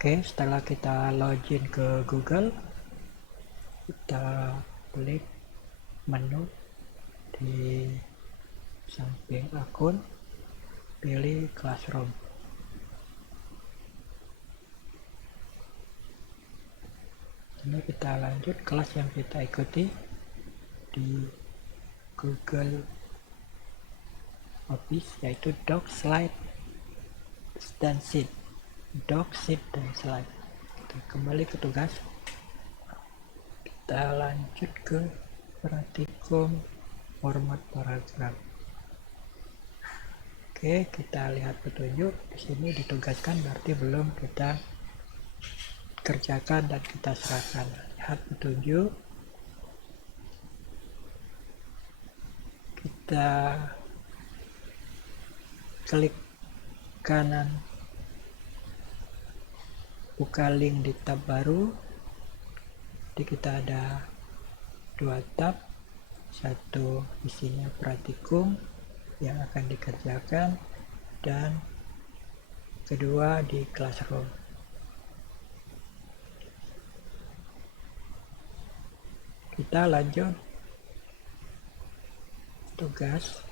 Oke, setelah kita login ke Google, kita klik menu di samping akun, pilih Classroom. Ini kita lanjut kelas yang kita ikuti di Google Office, yaitu Doc, Slide, dan Sheet. Doc, Sheet, dan Slide. Kita kembali ke tugas. Kita lanjut ke praktikum format paragraf. Oke, kita lihat petunjuk. Di sini ditugaskan, berarti belum kita kerjakan dan kita serahkan. Lihat petunjuk. Kita klik kanan, buka link di tab baru. Jadi kita ada dua tab, satu isinya praktikum yang akan dikerjakan, dan kedua di Classroom. Kita lanjut tugas.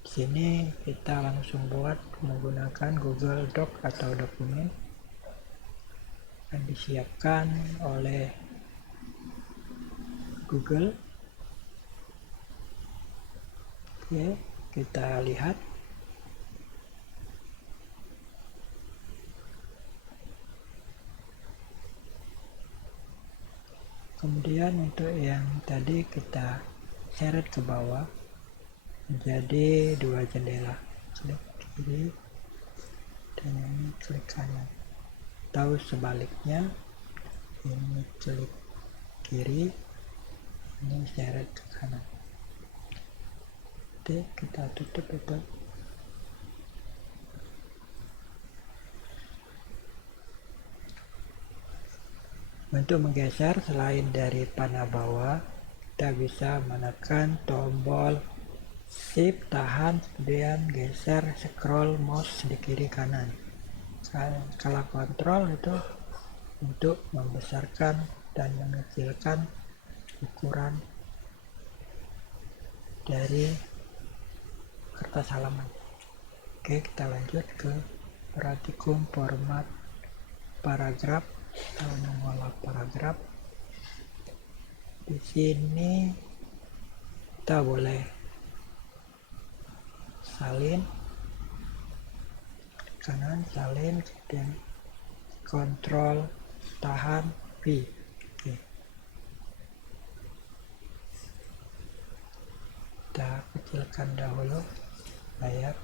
Di sini kita langsung buat menggunakan Google Doc atau dokumen yang disiapkan oleh Google. Oke, kita lihat. Kemudian untuk yang tadi kita seret ke bawah menjadi dua jendela, klik kiri dan ini klik kanan, atau sebaliknya, ini klik kiri, ini seret ke kanan. Oke, kita tutup itu. Untuk menggeser, selain dari panah bawah, kita bisa menekan tombol Shift, tahan, kemudian geser, scroll mouse di kiri kanan. Kalau kontrol itu untuk membesarkan dan mengecilkan ukuran dari kertas halaman. Oke, kita lanjut ke praktikum format paragraf atau mengolah paragraf. Di sini kita boleh salin kanan, salin, kemudian kontrol, tahan, V. Oke. Kita kecilkan dahulu layar.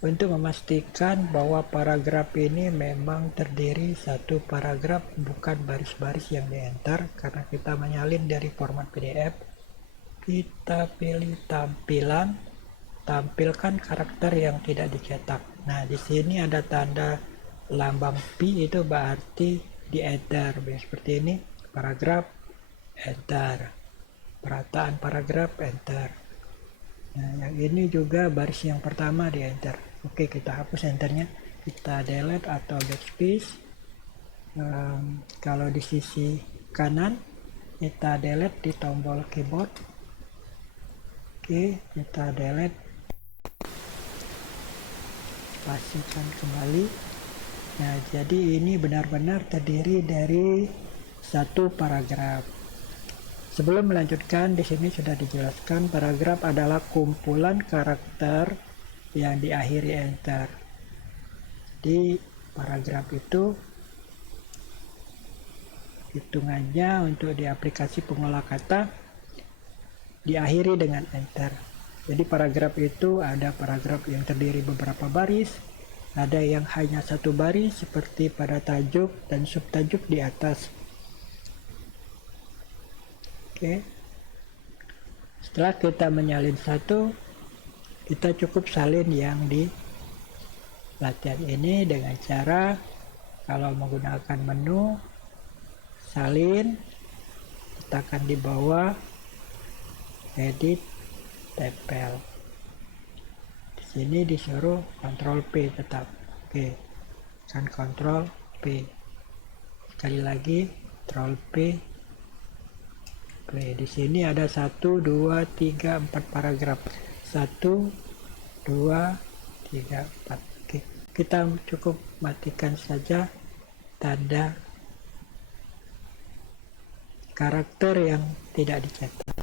Untuk memastikan bahwa paragraf ini memang terdiri satu paragraf, bukan baris-baris yang di-enter, karena kita menyalin dari format PDF, kita pilih tampilan, tampilkan karakter yang tidak dicetak. Nah, di sini ada tanda lambang P, itu berarti di-enter. Seperti ini, paragraf, enter. Perataan paragraf, enter. Nah, yang ini juga baris yang pertama di-enter. Oke, kita hapus enternya, kita delete atau backspace. Kalau di sisi kanan, kita delete di tombol keyboard. Oke, kita delete, spasikan kembali. Nah, jadi ini benar-benar terdiri dari satu paragraf. Sebelum melanjutkan, di sini sudah dijelaskan paragraf adalah kumpulan karakter yang diakhiri enter. Di paragraf itu hitungannya untuk di aplikasi pengolah kata diakhiri dengan enter. Jadi paragraf itu ada paragraf yang terdiri beberapa baris, ada yang hanya satu baris seperti pada tajuk dan subtajuk di atas. Oke. Setelah kita menyalin satu, kita cukup salin yang di latihan ini dengan cara, kalau menggunakan menu, salin, letakkan di bawah, edit, tempel. Di Sini disuruh Ctrl P tetap. Oke, kan Ctrl P. Sekali lagi Ctrl P. Oke, di sini ada 1, 2, 3, 4 paragraf. 1, 2, 3, 4. Oke, kita cukup matikan saja tanda karakter yang tidak dicetak.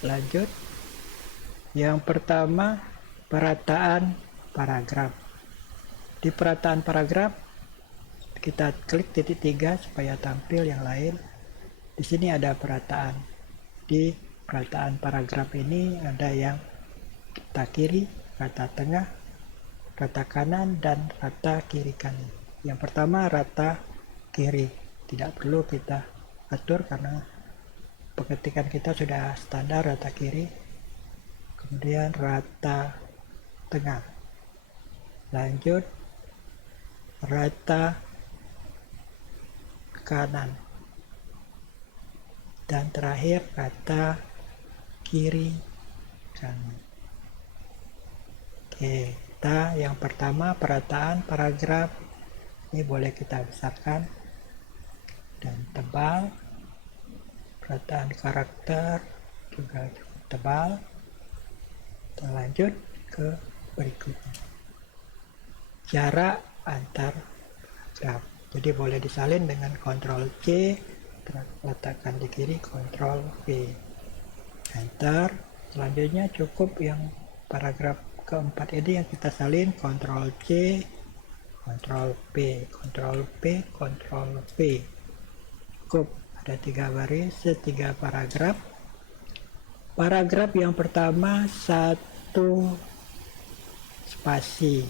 Lanjut. Yang pertama, perataan paragraf. Di perataan paragraf, kita klik titik 3 supaya tampil yang lain. Di sini ada perataan. Di perataan paragraf ini ada yang rata kiri, rata tengah, rata kanan, dan rata kiri kanan. Yang pertama rata kiri. Tidak perlu kita atur karena pengetikan kita sudah standar rata kiri. Kemudian rata tengah. Lanjut rata kanan, dan terakhir rata kiri kanan. Oke, kita yang pertama perataan paragraf ini boleh kita besarkan dan tebal. Perataan karakter juga cukup tebal. Kita lanjut ke berikutnya, jarak antar paragraf. Jadi boleh disalin dengan Ctrl C, letakkan di kiri Ctrl V, enter. Selanjutnya cukup yang paragraf keempat ini yang kita salin Ctrl C, Ctrl P, Ctrl P, Ctrl V. Cukup, ada 3 baris, 3 paragraf. Paragraf yang pertama 1 spasi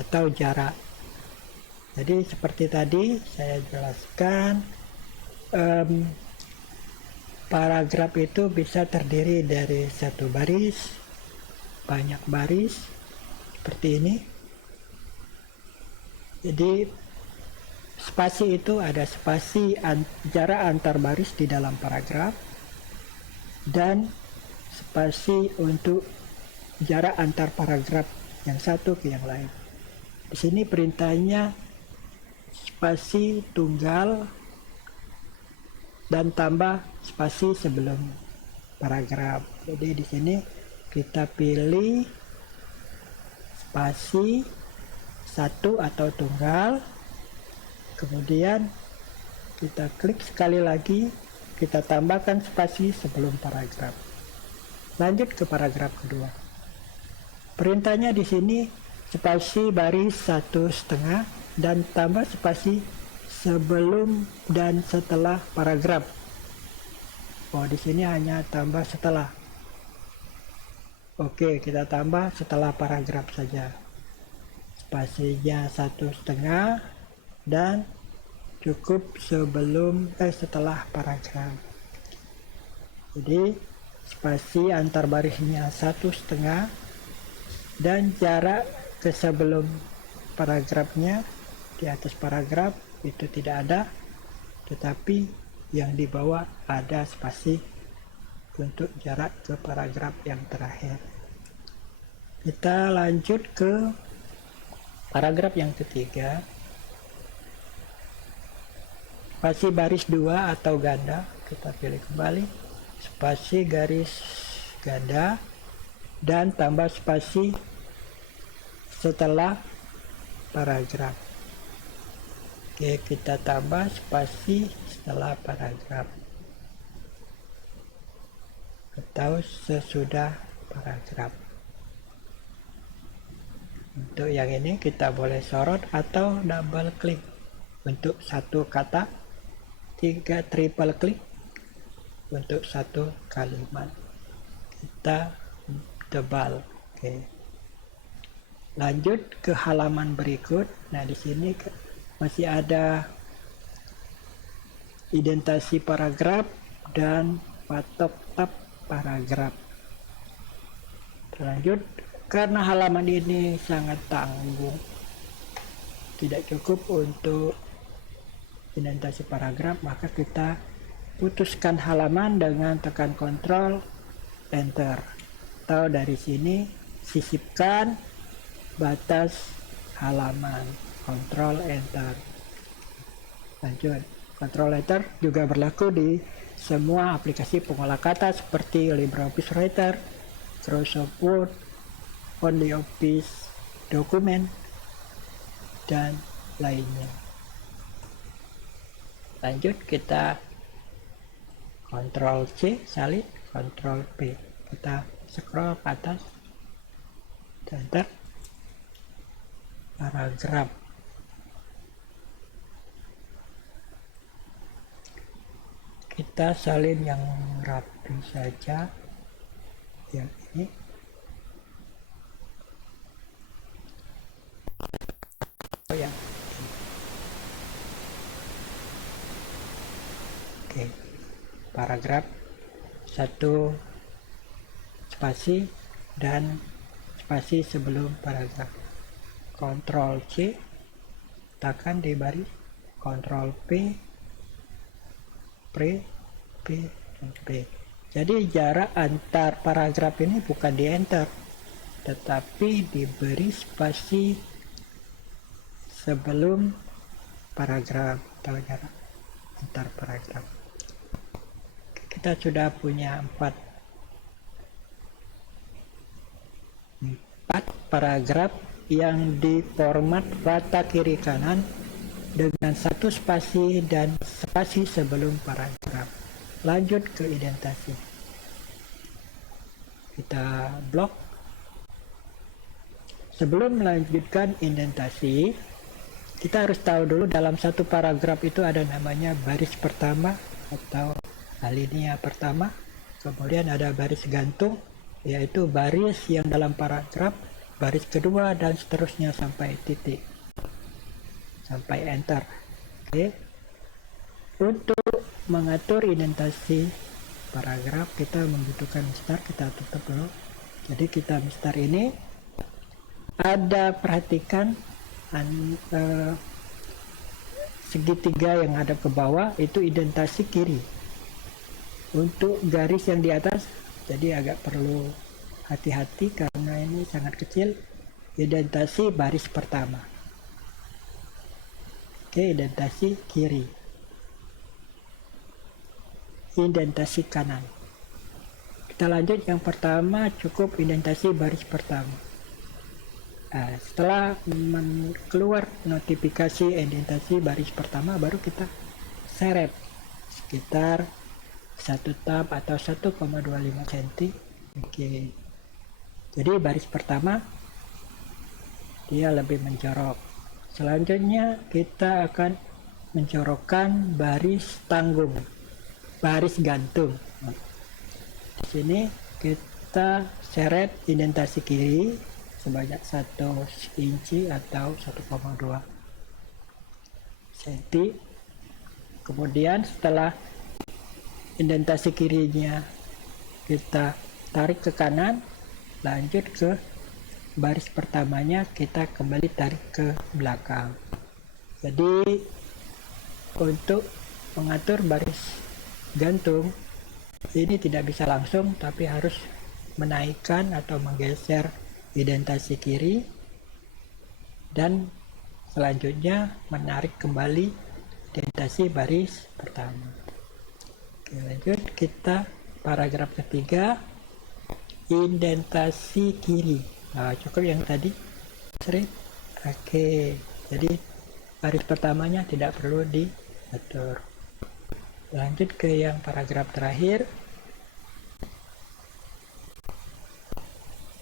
atau jarak. Jadi seperti tadi saya jelaskan, paragraf itu bisa terdiri dari 1 baris, banyak baris, seperti ini. Jadi spasi itu ada spasi jarak antar baris di dalam paragraf, dan spasi untuk jarak antar paragraf yang satu ke yang lain. Di sini perintahnya spasi tunggal dan tambah spasi sebelum paragraf. Jadi di sini kita pilih spasi 1 atau tunggal, kemudian kita klik sekali lagi, kita tambahkan spasi sebelum paragraf. Lanjut ke paragraf kedua. Perintahnya di sini spasi baris 1,5 dan tambah spasi sebelum dan setelah paragraf. Oh, di sini hanya tambah setelah. Oke, kita tambah setelah paragraf saja. Spasinya 1,5 dan cukup setelah paragraf. Jadi spasi antar barisnya 1,5 dan jarak ke sebelum paragrafnya di atas paragraf itu tidak ada, tetapi yang di bawah ada spasi untuk jarak ke paragraf yang terakhir. Kita lanjut ke paragraf yang ketiga. Spasi baris 2 atau ganda, kita pilih kembali spasi garis ganda dan tambah spasi setelah paragraf. Oke, kita tambah spasi setelah paragraf atau sesudah paragraf. Untuk yang ini kita boleh sorot atau double klik. Untuk satu kata, 3 triple klik. Untuk 1 kalimat kita tebal. Oke. Lanjut ke halaman berikut. Nah, di sini masih ada indentasi paragraf dan patok tab paragraf. Lanjut, karena halaman ini sangat tanggung, tidak cukup untuk indentasi paragraf, maka kita putuskan halaman dengan tekan Ctrl Enter, atau dari sini sisipkan batas halaman, Ctrl Enter. Lanjut, Ctrl Enter juga berlaku di semua aplikasi pengolah kata seperti LibreOffice Writer, Microsoft Word, OnlyOffice Dokumen, dan lainnya. Lanjut, kita Ctrl C salin, Ctrl P, kita scroll ke atas, enter, paragraf. Kita salin yang rapi saja, yang ini. Oh ya. Oke. Paragraf 1 spasi dan spasi sebelum paragraf. Ctrl C, tekan di baris, Ctrl P, dan P. Jadi jarak antar paragraf ini bukan di enter, tetapi diberi spasi sebelum paragraf atau jarak antar paragraf. Kita sudah punya 4 paragraf yang diformat rata kiri kanan dengan 1 spasi dan spasi sebelum paragraf. Lanjut ke indentasi. Kita blok. Sebelum melanjutkan indentasi, kita harus tahu dulu dalam satu paragraf itu ada namanya baris pertama atau alinea pertama, kemudian ada baris gantung, yaitu baris yang dalam paragraf, baris kedua, dan seterusnya sampai titik, sampai enter. Oke. Untuk mengatur indentasi paragraf kita membutuhkan mistar, kita tutup dulu. Jadi kita mistar ini ada, perhatikan segitiga yang ada ke bawah itu indentasi kiri. Untuk garis yang di atas jadi agak perlu hati-hati karena ini sangat kecil, indentasi baris pertama. Oke, indentasi kiri, indentasi kanan. Kita lanjut, yang pertama cukup indentasi baris pertama. Nah, setelah keluar notifikasi indentasi baris pertama, baru kita seret sekitar 1 tab atau 1,25 cm. Oke. Jadi baris pertama dia lebih menjorok. Selanjutnya kita akan menjorokkan baris tanggung, baris gantung. Di sini kita seret indentasi kiri sebanyak 1 inci atau 1,2 cm. Kemudian setelah indentasi kirinya kita tarik ke kanan, lanjut ke baris pertamanya kita kembali tarik ke belakang. Jadi untuk mengatur baris gantung ini tidak bisa langsung, tapi harus menaikkan atau menggeser indentasi kiri dan selanjutnya menarik kembali indentasi baris pertama. Oke, lanjut, kita paragraf ketiga, indentasi kiri. Nah, cukup yang tadi seret. Oke, jadi baris pertamanya tidak perlu diatur. Lanjut ke yang paragraf terakhir,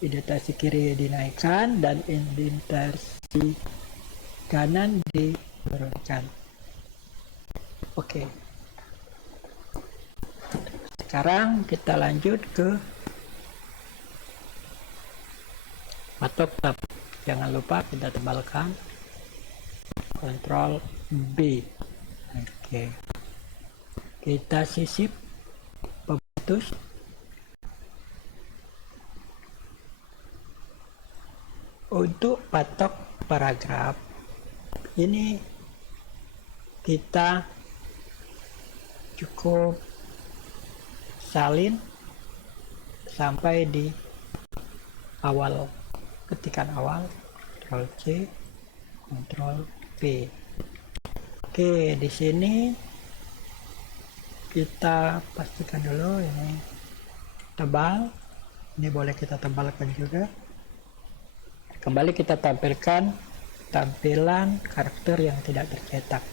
indentasi kiri dinaikkan dan indentasi kanan diturunkan. Oke. Sekarang kita lanjut ke patok tab. Jangan lupa kita tebalkan, Ctrl B. Oke. Kita sisip pembutus. Untuk patok paragraf ini kita cukup salin sampai di awal, ketikan awal, Ctrl C, Ctrl V. Oke, di sini kita pastikan dulu ini tebal. Ini boleh kita tebalkan juga. Kembali kita tampilkan tampilan karakter yang tidak tercetak.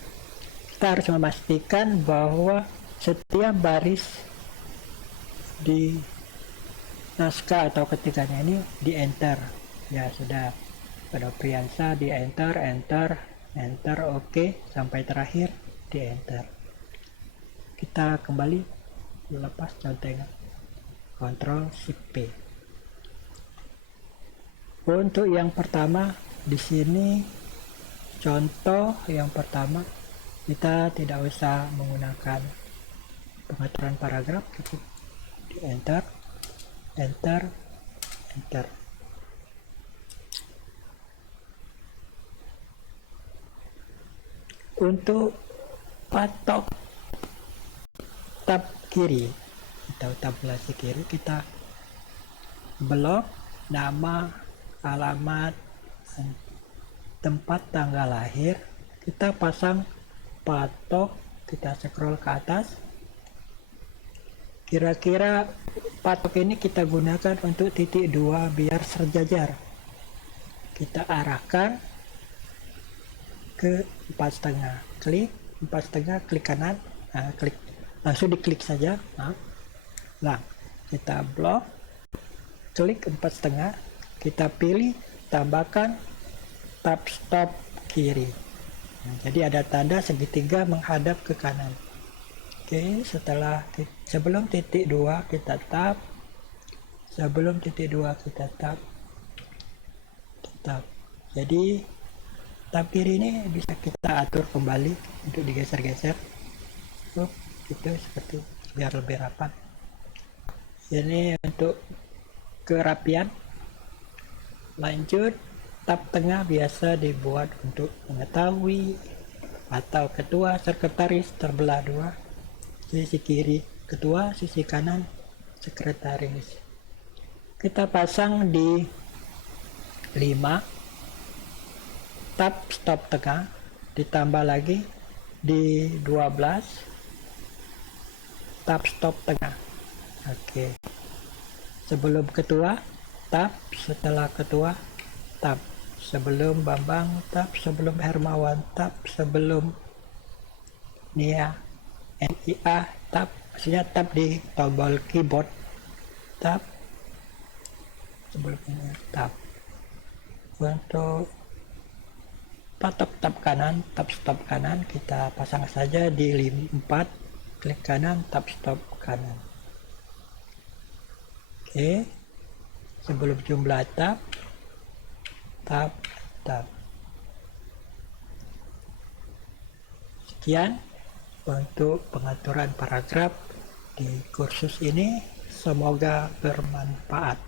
Kita harus memastikan bahwa setiap baris di naskah atau ketikannya ini di enter. Ya sudah, pada Priyansa di enter, enter, oke, sampai terakhir di enter. Kita kembali lepas contohnya, Ctrl Shift P. Untuk yang pertama di sini, contoh yang pertama, kita tidak usah menggunakan pengaturan paragraf, cukup di enter, enter. Untuk patok tab kiri atau tabulasi kiri, kita blok nama, alamat, tempat tanggal lahir, kita pasang patok, kita scroll ke atas. Kira-kira patok ini kita gunakan untuk titik 2 biar sejajar. Kita arahkan ke 4,5, klik 4,5, klik kanan, klik, langsung diklik saja. Nah, kita blok, klik 4,5, kita pilih, tambahkan tab stop kiri. Jadi ada tanda segitiga menghadap ke kanan. Oke, sebelum titik 2 kita tab, sebelum titik 2 kita tab. Jadi tab kiri ini bisa kita atur kembali untuk digeser-geser, gitu, seperti biar lebih rapat. Ini untuk kerapian. Lanjut, tab tengah biasa dibuat untuk mengetahui atau ketua sekretaris terbelah 2, sisi kiri ketua, sisi kanan sekretaris. Kita pasang di 5, tab stop tengah, ditambah lagi di 12, tab stop tengah. Oke, sebelum ketua tab, setelah ketua tab, sebelum Bambang tab, sebelum Hermawan tab, sebelum Nia NIA tab, maksudnya tab di tombol keyboard tab, sebelumnya tab. Untuk patok tab kanan, tab stop kanan, kita pasang saja di 4, klik kanan, tab stop kanan. Oke, sebelum jumlah tab, tab. Sekian untuk pengaturan paragraf di kursus ini, semoga bermanfaat.